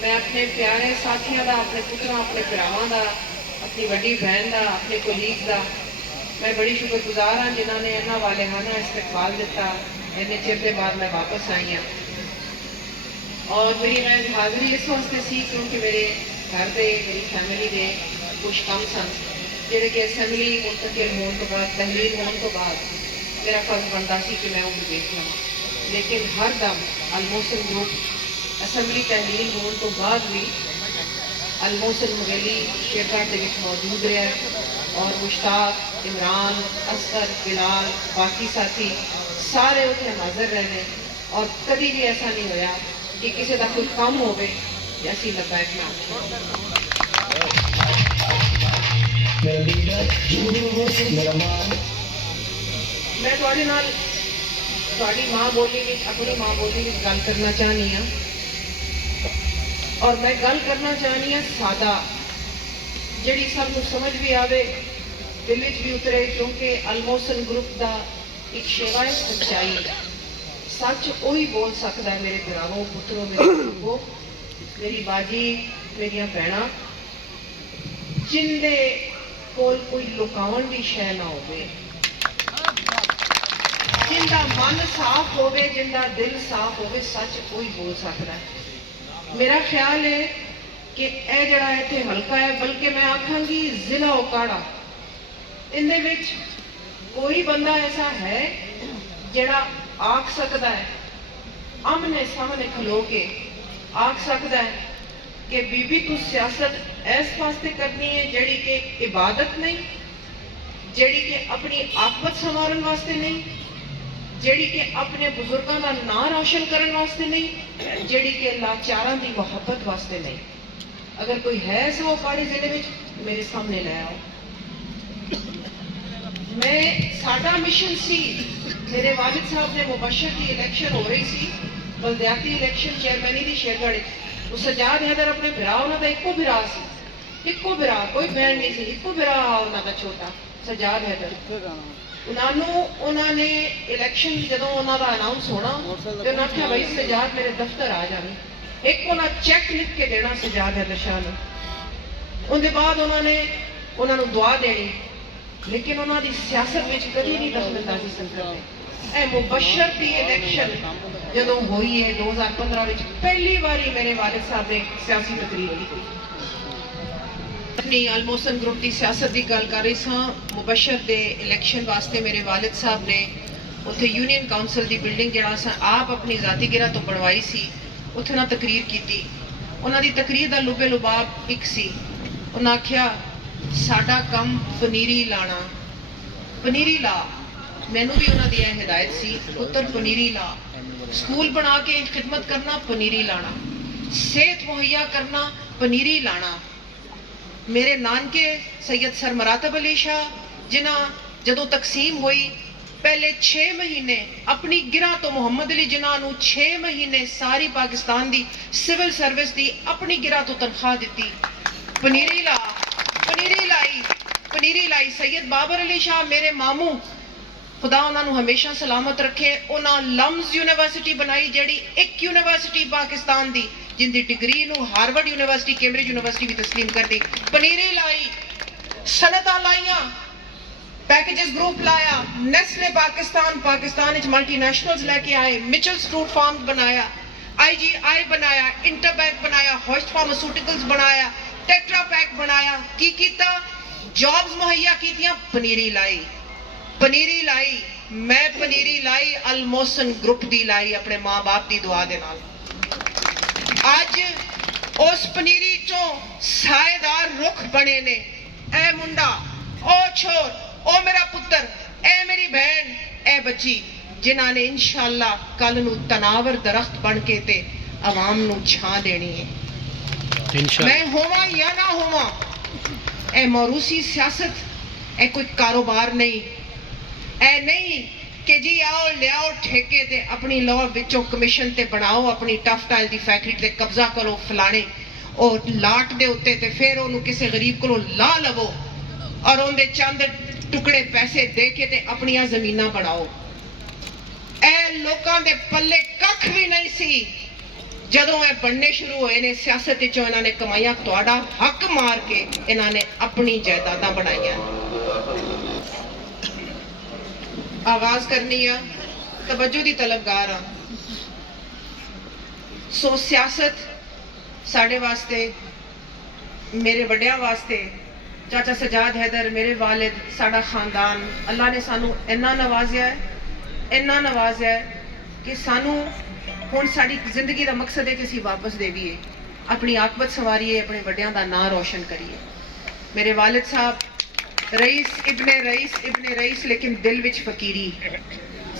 मैं अपने प्यारे साथियों का, अपने पुत्रों, अपने भरावां का, अपनी वड्डी बहन का, अपने कोलीग का मैं बड़ी शुक्रगुजार हाँ जिन्होंने इन्ना वालेहाना इस्तकबाल दिता। इन्ने चिर के बाद मैं वापस आई हाँ और मेरी मैं हाज़री इस वास्ते सी क्योंकि मेरे घर के, मेरी फैमिली के कुछ काम सन जिहड़े कि असैम्बली मुंतकिल होने तो बाद, तहलील होने तो बाद मेरा फर्ज बनता सी कि मैं उन्हें देख लवां, लेकिन हर दम अल मोहसिन ग्रुप असैम्बली तहलील होने तो बाद भी अल मोहसिन मुगेली शेरगढ़ के मौजूद रहा और मुश्ताक, इमरान, असगर, बिलाल, बाकी साथी सारे उत्थे हाजिर रहे और कभी भी ऐसा नहीं होया कि किसी का कोई काम हो असी लबैक ना मैं तुहाडे नाल तुहाडी माँ बोली विच अपनी माँ बोली विच गल करना चाहनी हाँ और मैं गल करना चाहनी हाँ सादा जिहड़ी सब नूं समझ भी आवे, दिल विच भी उतरे, क्योंकि अल मोहसिन ग्रुप का एक शेवाए सच्चाई सच वही बोल सकता है। मेरे भरावों, पुत्रों, मेरे बजुर्गों, मेरी बाजी, मेरिया भैणां जिंदे कोल कोई लुकाउण दी शै ना होवे, जिंदा मन साफ होवे, जिंदा दिल साफ होवे, सच कोई बोल सकता है। मेरा ख्याल है कि यह जड़ा इत्थे हल्का है, बल्कि मैं आखांगी जिला ओकाड़ा, इहदे विच कोई बंदा ऐसा है जड़ा आख सकता है, आमने सामने खलो के आख सकता है कि बीबी तू सियासत इस वास्ते करनी है जड़ी के इबादत नहीं, जड़ी के अपनी आकबत संवारन वास्ते नहीं, जड़ी के अपने बुजुर्गों का नाम रोशन करने वास्ते नहीं, जड़ी के लाचारां दी मोहब्बत वास्ते नहीं। अगर कोई है इस ओकाड़े जिले में मेरे सामने ले आओ। मैं साडा मिशन सी, मेरे वालिद साहब ने मुबशर की इलेक्शन हो रही सी, बलदियाती इलेक्शन चेयरमैनी की शेरगढ़, सजाद हैदर अपने भरा उन्होंने इको भरा सी, इको भरा, कोई बहन नहीं सी, इको भरा उन्होंने छोटा सजाद हैदर। उन्होंने इलेक्शन जो उन्होंने अनाउंस होना तो उन्होंने आख्या भाई सजाद मेरे दफ्तर आ जाए, एक उन्होंने चैक लिख के देना सजाद हैदर शाह ने, उनके बाद उन्होंने दुआ देनी, लेकिन उन्होंने सियासत में कभी नहीं दखलंदाजी करते। ए मुबशर की इलेक्शन जो हुई है 2015 में पहली बारी मेरे वालिद साहब ने सियासी तकरीर की अपनी अल मोहसिन ग्रुप की सियासत की गल कर रही सां। मुबशर के इलेक्शन वास्ते मेरे वालिद साहब ने उत्थे यूनियन काउंसिल की बिल्डिंग जड़ा सा आप अपनी जाती गिरह तो बनवाई सी, उत्थे ना तकरीर की। उन्होंने तकरीर का लुबे लुबाब एक सी, उन्हें आख्या साडा कम पनीरी लाना, पनीरी ला, मैनू भी उन्होंने यह हिदायत सी पुत्र पनीरी ला, स्कूल बना के खिदमत करना पनीरी लाना, सेहत मुहैया करना पनीरी लाना। मेरे नानके सैयद सर मरातब अली शाह जिन्हां जदों तकसीम हुई पहले 6 महीने अपनी गिरह तो मुहम्मद अली जिन्हां नूं 6 महीने सारी पाकिस्तान दी सिविल सर्विस दी अपनी गिरह तो तनख्वाह दी, पनीरी ला, पनीरी लाई, पनीरी लाई। सैयद बाबर अली शाह मेरे मामू, खुदा उन्होंने हमेशा सलामत रखे, उन्होंने लम्स यूनिवर्सिटी बनाई जिहड़ी एक यूनिवर्सिटी पाकिस्तान दी जिंदी डिग्री नूं हार्वर्ड यूनिवर्सिटी, कैम्ब्रिज यूनिवर्सिटी भी तस्लीम कर दी, पनीरी लाई, सनता लाइया, पैकेजेस ग्रुप लाया, नेस्ले पाकिस्तान इच मल्टीनेशनल्स लेके आए, मिचल्स फ्रूट फार्म बनाया, IGI बनाया, इंटरबैंक बनाया, हॉस्ट फार्मास्यूटिकल्स बनाया, टेट्रा पैक बनाया, की कीता जॉब्स मुहैया कीतियां, पनीरी लाई, पनीरी लाई, मैं पनीरी लाई अल मोहसिन ग्रुप दी लाई अपने माँ बाप की दुआ दे नाल। अज उस पनीरी चो साएदार रुख बने ने, ए मुंडा, ओ छोर, ओ मेरा पुत्र, ए मेरी बहन, ए बच्ची, जिन्हां ने इंशाअल्लाह कल नूं तनावर दरख्त बन के ते आवाम नूं छां देनी है। मैं होवां या ना होवां, ए मौरूसी सियासत ए कोई कारोबार नहीं, ए नहीं कि जी आओ लियाओ ठेके ते अपनी लो विचों कमीशन ते बनाओ अपनी टफ टाइल की फैक्ट्री ते कब्जा करो फलाने और लाट दे उत्ते ते फिर उन्होंने किसी गरीब को ला लवो और उनके चंद टुकड़े पैसे दे के ते अपनियां जमीनां बनाओ। ए लोकां दे पल्ले कख भी नहीं सी ਜਦੋਂ ਇਹ ਬਣਨੇ ਸ਼ੁਰੂ ਹੋਏ ਨੇ ਸਿਆਸਤ ਵਿੱਚੋਂ ਇਹਨਾਂ ਨੇ ਕਮਾਈਆਂ ਤੁਹਾਡਾ ਹੱਕ ਮਾਰ ਕੇ ਇਹਨਾਂ ਨੇ ਆਪਣੀ ਜਾਇਦਾਦਾਂ ਬਣਾਈਆਂ ਆਵਾਜ਼ ਕਰਨੀ ਆ ਤਵੱਜੋ ਦੀ ਤਲਬਗਾਰ ਆ ਸੋ ਸਿਆਸਤ ਸਾਡੇ ਵਾਸਤੇ ਮੇਰੇ ਵੱਡਿਆਂ ਵਾਸਤੇ ਚਾਚਾ ਸਜਾਦ ਹੈਦਰ ਮੇਰੇ ਵਾਲਿਦ ਸਾਡਾ ਖਾਨਦਾਨ ਅੱਲਾ ਨੇ ਸਾਨੂੰ ਇੰਨਾ ਨਵਾਜ਼ਿਆ ਹੈ ਕਿ ਸਾਨੂੰ ਹੁਣ ਸਾਡੀ ਜ਼ਿੰਦਗੀ ਦਾ ਮਕਸਦ ਹੈ ਕਿ ਅਸੀਂ ਵਾਪਸ ਦੇਵੀਏ ਆਪਣੀ ਆਕਬਤ ਸੰਵਾਰੀਏ ਆਪਣੇ ਵੱਡਿਆਂ ਦਾ ਨਾਂ ਰੋਸ਼ਨ ਕਰੀਏ ਮੇਰੇ ਵਾਲਿਦ ਸਾਹਿਬ ਰਈਸ ਇਬਨ ਰਈਸ ਲੇਕਿਨ ਦਿਲ ਵਿੱਚ ਫਕੀਰੀ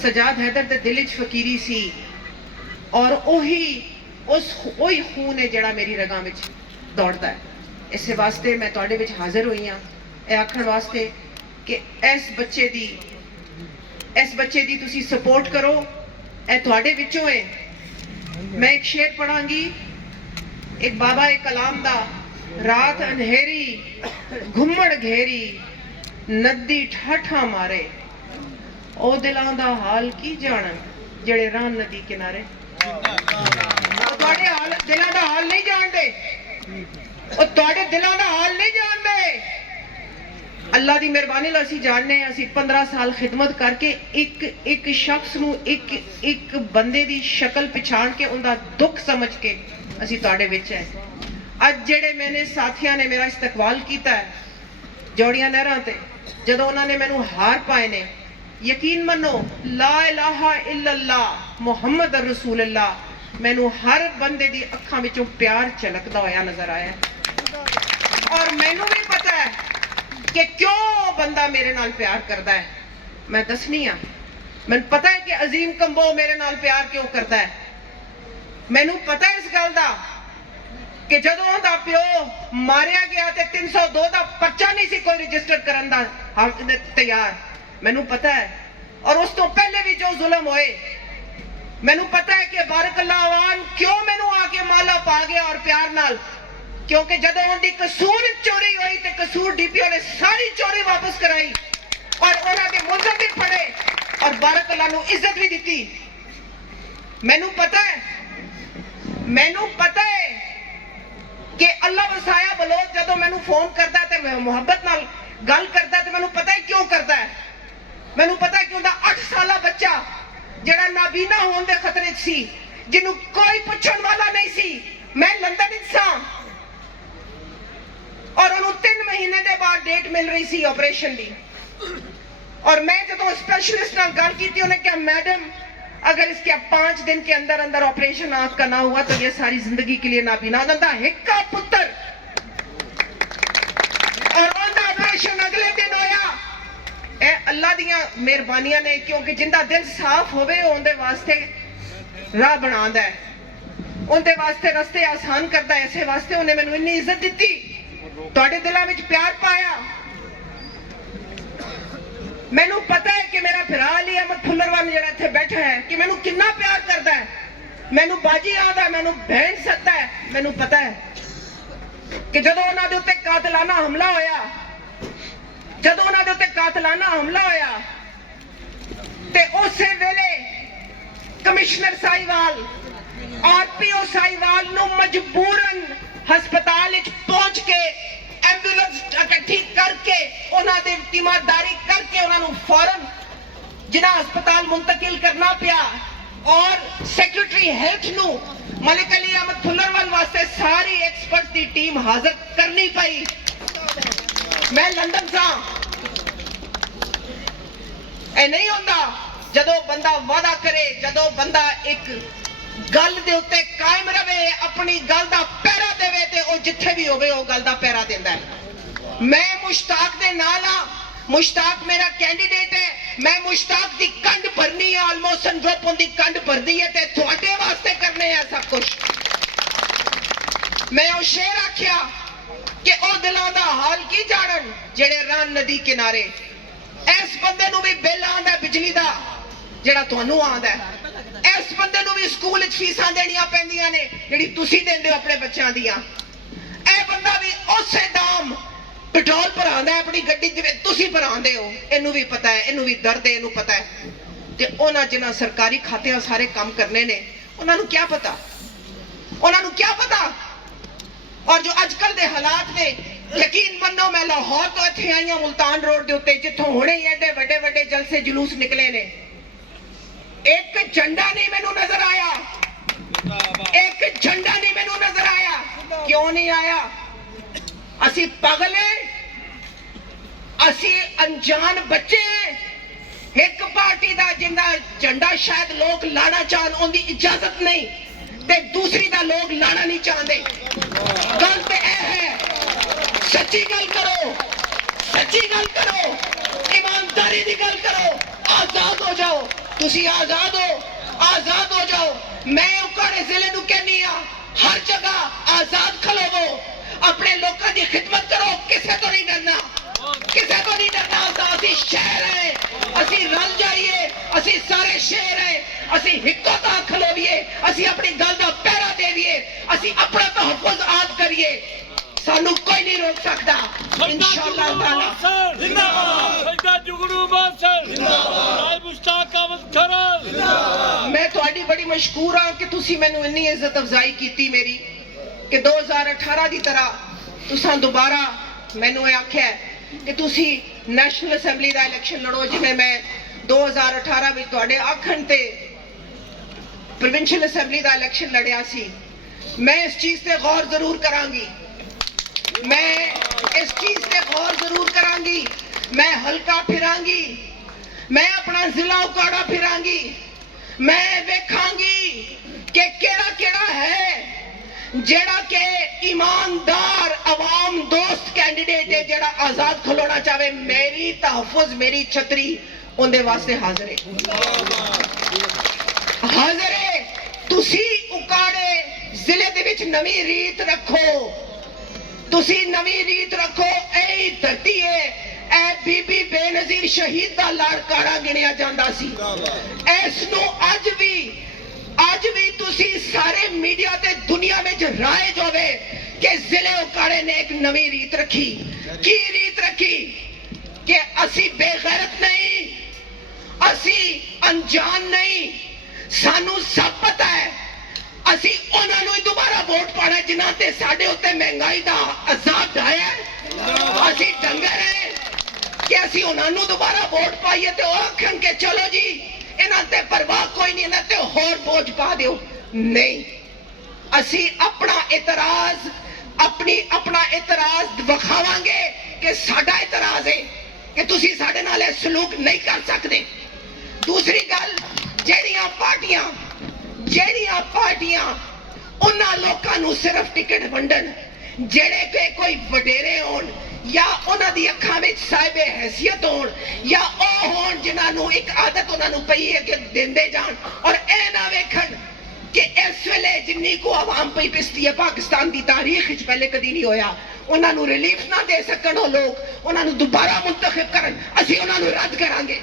ਸਜਾਦ ਹੈਦਰ ਦੇ ਦਿਲ ਵਿੱਚ ਫਕੀਰੀ ਸੀ ਔਰ ਉਹੀ ਖੂਨ ਹੈ ਜਿਹੜਾ ਮੇਰੀ ਰਗਾਂ ਵਿੱਚ ਦੌੜਦਾ ਹੈ ਇਸੇ ਵਾਸਤੇ ਮੈਂ ਤੁਹਾਡੇ ਵਿੱਚ ਹਾਜ਼ਰ ਹੋਈ ਹਾਂ ਇਹ ਆਖਣ ਵਾਸਤੇ ਕਿ ਇਸ ਬੱਚੇ ਦੀ ਤੁਸੀਂ ਸਪੋਰਟ ਕਰੋ ਇਹ ਤੁਹਾਡੇ ਵਿੱਚੋਂ ਹੈ मैं एक शेर पढ़ांगी एक बाबा एक कलाम दा रात अंधेरी घुम्मड़ घेरी नदी ठाठा मारे ओ दिलां दा हाल की जानन जेड़े रान नदी किनारे तुहाडे हाल दिलां दा हाल नहीं जानदे ओ तुहाडे दिलां दा हाल नहीं जानदे अल्लाह दी मेहरबानी नाल असीं जानने असीं 15 साल खिदमत करके एक शख्स नूं एक बंदे दी शक्ल पछाण के उनदा दुख समझ के असीं तुहाडे विच है अज जेड़े मैंने साथियां ने मेरा इस्तकबाल कीता है जोड़ियां नहरां ते जदों उन्होंने मैनूं हार पाए ने यकीन मनो ला इलाहा इल्लल्लाह मुहम्मद रसूलुल्लाह मैनूं हर बंदे दी अखां विचों प्यार झलकदा होया नजर आया और मैनूं भी पता है कि क्यों बंदा मेरे नाल प्यार करता है मैं दसनी मैनूं पता है कि अजीम कंबो मेरे नाल प्यार क्यों करता है मैनूं पता है इस गल दा कि जदों उहदा प्यो मारिया गया ते 302 दा पर्चा नहीं सी कोई रजिस्टर करन दा तैयार मैनूं पता है और उस तो पहले भी जो जुल्म होए मैनूं पता है कि बारकल्लाह अवान क्यों मैनूं आके माला पा गया और प्यार नाल क्योंकि जदों उनकी कसूर चोरी हुई तो कसूर डीपीओ ने सारी चोरी वापस कराई और उन्होंने मुलजम भी फड़े और बारकल्लाह नूं इज्जत भी दी मैनूं पता है कि अल्लाह वसाया बलोच जदों मैनूं फोन करता है तो मुहब्बत नाल गल करता है तो मैनूं पता है क्यों करता है मैनूं पता है कि उनका 8 साला बच्चा जिहड़ा नाबीना होने के खतरे सी जिन्हों कोई पुछण वाला नहीं सी मैं लंदन विच सां और उन्होंने 3 महीने के बाद डेट मिल रही सी ऑपरेशन की और मैं जब स्पेशलिस्ट नाल गल की उन्हें कहा मैडम अगर इसके 5 दिन के अंदर अंदर ऑपरेशन आंख का ना हुआ तो ये सारी जिंदगी के लिए नाबीना उनका हिक्का पुत्र और उनका ऑपरेशन अगले दिन होया ए अल्लाह दियां मेहरबानियां ने क्योंकि जिंदा दिल साफ होवे उनदे वास्ते राह बनांदा है उनदे वास्ते रास्ते आसान करता है ऐसे वास्ते उन्हें मैनूं इन्नी इज्जत दी तुहाडे दिलां विच प्यार पाया मैनूं पता है कि मेरा भरा अली अहमद फुल्लरवन जिहड़ा इत्थे बैठा है कि मैनूं कितना प्यार करता है मैनूं बाजी आदा है मैनूं बहन सकता है मैनूं पता है कि जदों उन्हां दे उत्ते कातलाना हमला होया ते उसे वेले कमिश्नर साहिवाल आरपीओ साहिवाल नूं मजबूरन हस्पताल पहुंच के एंबुलेंस इकट्ठी करके उन्होंने तीमारदारी करके उन्होंने फौरन जिन्हें हस्पताल मुंतकिल करना पिया और सैकटरी हेल्थ नू मलिक अली अहमद फुल्लरवन वास्ते सारी एक्सपर्ट की टीम हाजिर करनी पई मैं लंदन सा ए नहीं होंदा जदों बंदा वादा करे जदों बंदा एक गल दे उत्ते कायम रवे अपनी गल दा पैरा देवे ते ओ जिथे भी होवे ओ गल दा पैरा देंदा है मैं मुश्ताक दे नाल हां मुश्ताक मेरा कैंडिडेट है मैं मुश्ताक दी कंड भरनी है ऑलमोस्ट ग्रुप उनकी कंड भरदी है ते तुहाडे वास्ते करने है सब कुछ मैं ओ शेर आख्या कि ओ दिलां दा हाल की जानन जेड़े रान नदी किनारे इस बंदे नूं भी बिल आंदा बिजली दा जेड़ा तुहानूं आंदा है इस बंदे नूं भी स्कूल फीसां देनियां पैंदियां ने जिहड़ी तुसीं देंदे हो अपने बच्चों दियां ए बंदा भी उसे दाम पेट्रोल भरांदा है अपनी गड्डी जिवें तुसीं भरांदे हो इहनूं भी पता है इहनूं भी दर्द है इहनूं पता है ते उन्हां जिन्हां सरकारी खातियां सारे काम करने ने उन्हां नूं क्या पता उन्होंने क्या पता। और जो अजकल के हालात ने, यकीन मनो मैं लाहौर तो इत्थे आई हूं मुल्तान रोड के उत्ते जिथों हुणे ही एडे वड्डे वड्डे जलसे जुलूस निकले ने, एक झंडा नहीं मैनू नजर आया, एक झंडा नहीं मैनू नजर आया। क्यों नहीं आया? असी पागल है, असी अनजान बच्चे हैं। एक पार्टी का जिंदा झंडा शायद लोग लाना चाहन उनकी इजाजत नहीं, ते दूसरी का लोग लाना नहीं चाहते। गल तो यह है, सच्ची गल करो, सच्ची गल करो, ईमानदारी की गल करो, आजाद हो जाओ। तुसी आजाद हो, आजाद हो जाओ। मैं उकाड़े जिले नूं कहनी आ, हर जगह आजाद खलोवो, अपने लोगों की खिदमत करो, किसे तो नहीं डरना, किसे तो नहीं डरना। असी शहर है, असी रल जाइए, असी सारे शहर है, असी हिक्को ताक खलोविए, असी अपनी गल दा पहरा देविए, असी अपना तहफ्फुज़ आप करिए, सानू कोई नहीं रोक सकता। इंशाअल्लाह ताला मैं तुहाडी बड़ी मशकूर हाँ कि तुसी मैनू इन्नी इज्जत अफजाई की मेरी कि 2018 की तरह तुसां दोबारा मैनू आख्या कि तुसी नैशनल असैम्बली का इलैक्शन लड़ो, जिवें मैं 2018 में तुहाडे आखण ते प्रोविंशियल असैम्बली का इलैक्शन लड़िया सी। मैं इस चीज से गौर जरूर करांगी, मैं इस चीज से गौर जरूर करांगी। मैं हल्का फिरांगी, मैं अपना जिला उकाड़ा फिरांगी, मैं वेखांगी कि केड़ा केड़ा है जेड़ा के ईमानदार अवाम दोस्त कैंडिडेट है, जेड़ा आजाद खलोना चाहे। मेरी तहफ्फुज, मेरी छतरी उनके वास्ते हाजिर है, हाजिर है। तुसी उकाड़े जिले दे विच नवी रीत रखो, तुसी नवी रीत रखो। ऐ धरती है, ऐ बीबी बेनजीर शहीद दा लाड़काड़ा गिणिया जांदा सी। इसनू अज भी तुसी सारे मीडिया ते दुनिया में राय जोवे कि जिले उकाड़े ने एक नवी रीत रखी। की रीत रखी कि असी बेगैरत नहीं, असी अनजान नहीं, सानू सब पता है। असी उन्होंने ही दोबारा वोट पाना जिन्हां ते साडे उत्ते महंगाई दा अजाब ढाया है। असी डंगर है कि असी उन्होंने दोबारा वोट पाइए तो आखन के चलो जी इन्हां ते परवाह कोई नहीं, इन्हां ते होर बोझ पा दियो। नहीं, असी अपना इतराज विखावांगे कि साडा इतराज है कि तुसी साडे नाल सलूक नहीं कर सकते। दूसरी गल, जेड़ियां पार्टियां उन्हां लोकां नूं सिर्फ टिकट वंडन जेड़े के कोई वडेरे होण या उन्हां दी अखां विच साहिबे हैसियत होण या ओह होण जिन्हां नूं एक आदत उन्हां नूं पई है कि दिंदे जाण और ए ना वेखण कि इस वेले जिन्नी को आवाम पई पिसदी है पाकिस्तान की तारीख विच पहले कदी नहीं होया। उन्हां नूं रिलीफ ना दे सकण ओ लोग, उन्हां नूं दोबारा मुंतखब करन, असीं उन्हां नूं रद्द करांगे।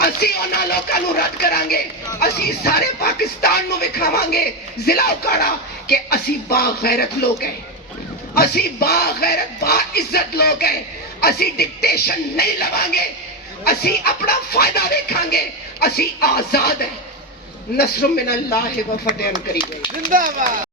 असीं उन्हां लोकां नूं रद्द करांगे। असीं सारे पाकिस्तान नूं विखावांगे जिला उकाड़ा कि असीं बागैरत लोग हैं, असीं बागैरत बाइज्जत लोग हैं। असीं डिक्टेशन नहीं लवांगे, असीं अपना फायदा वेखांगे, असीं आजाद हैं। नस्रुम मिनल्लाहि व फतहन करीम। जिंदाबाद।